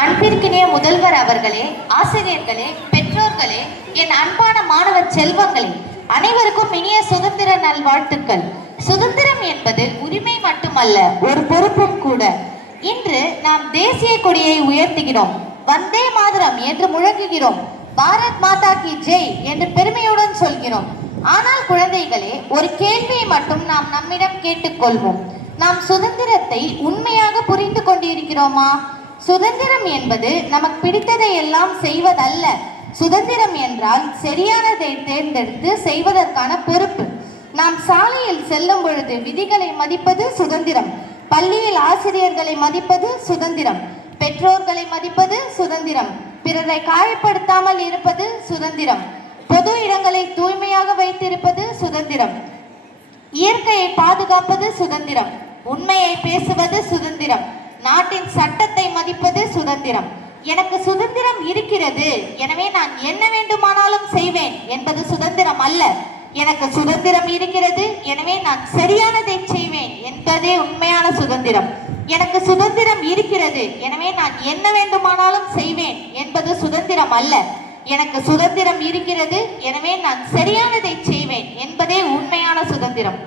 அன்பிற்கினிய முதல்வர் அவர்களே, ஆசிரியர்களே, பெற்றோர்களே, என் அன்பான மாணவ செல்வங்களே, அனைவருக்கும் இனிய சுதந்திர நல்வாழ்த்துக்கள். சுதந்திரம் என்பது உரிமை மட்டுமல்ல, ஒரு பொறுப்பும் கூட. இன்று நாம் தேசிய கொடியை உயர்த்துகிறோம், வந்தே மாதரம் என்று முழங்குகிறோம், பாரத் மாதா கி ஜெய் என்று பெருமையுடன் சொல்கிறோம். ஆனால் குழந்தைகளே, ஒரு கேள்வியை மட்டும் நாம் நம்மிடம் கேட்டுக்கொள்வோம். நாம் சுதந்திரத்தை உண்மையாக புரிந்து கொண்டிருக்கிறோமா? சுதந்திரம் என்பது நமக்கு பிடித்ததை எல்லாம் செய்வதல்ல. சுதந்திரம் என்றால் சரியானதை தேர்ந்தெடுத்து செய்வதற்கான பொறுப்பு. நாம் சாலையில் செல்லும் பொழுது விதிகளை மதிப்பது சுதந்திரம். பள்ளியில் ஆசிரியர்களை மதிப்பது சுதந்திரம். பெற்றோர்களை மதிப்பது சுதந்திரம். பிறரை காயப்படுத்தாமல் இருப்பது சுதந்திரம். பொது இடங்களை தூய்மையாக வைத்திருப்பது சுதந்திரம். இயற்கையை பாதுகாப்பது சுதந்திரம். உண்மையை பேசுவது சுதந்திரம். நாட்டின் சட்டத்தை மதிப்பது சுதந்திரம். எனக்கு சுதந்திரம் இருக்கிறது, எனவே நான் என்ன வேண்டுமானாலும் செய்வேன் என்பது சுதந்திரம் அல்ல. எனக்கு சுதந்திரம் இருக்கிறது, எனவே நான் சரியானதை செய்வேன் என்பதே உண்மையான சுதந்திரம். எனக்கு சுதந்திரம் இருக்கிறது, எனவே நான் என்ன வேண்டுமானாலும் செய்வேன் என்பது சுதந்திரம் அல்ல. எனக்கு சுதந்திரம் இருக்கிறது, எனவே நான் சரியானதை செய்வேன் என்பதே உண்மையான சுதந்திரம்.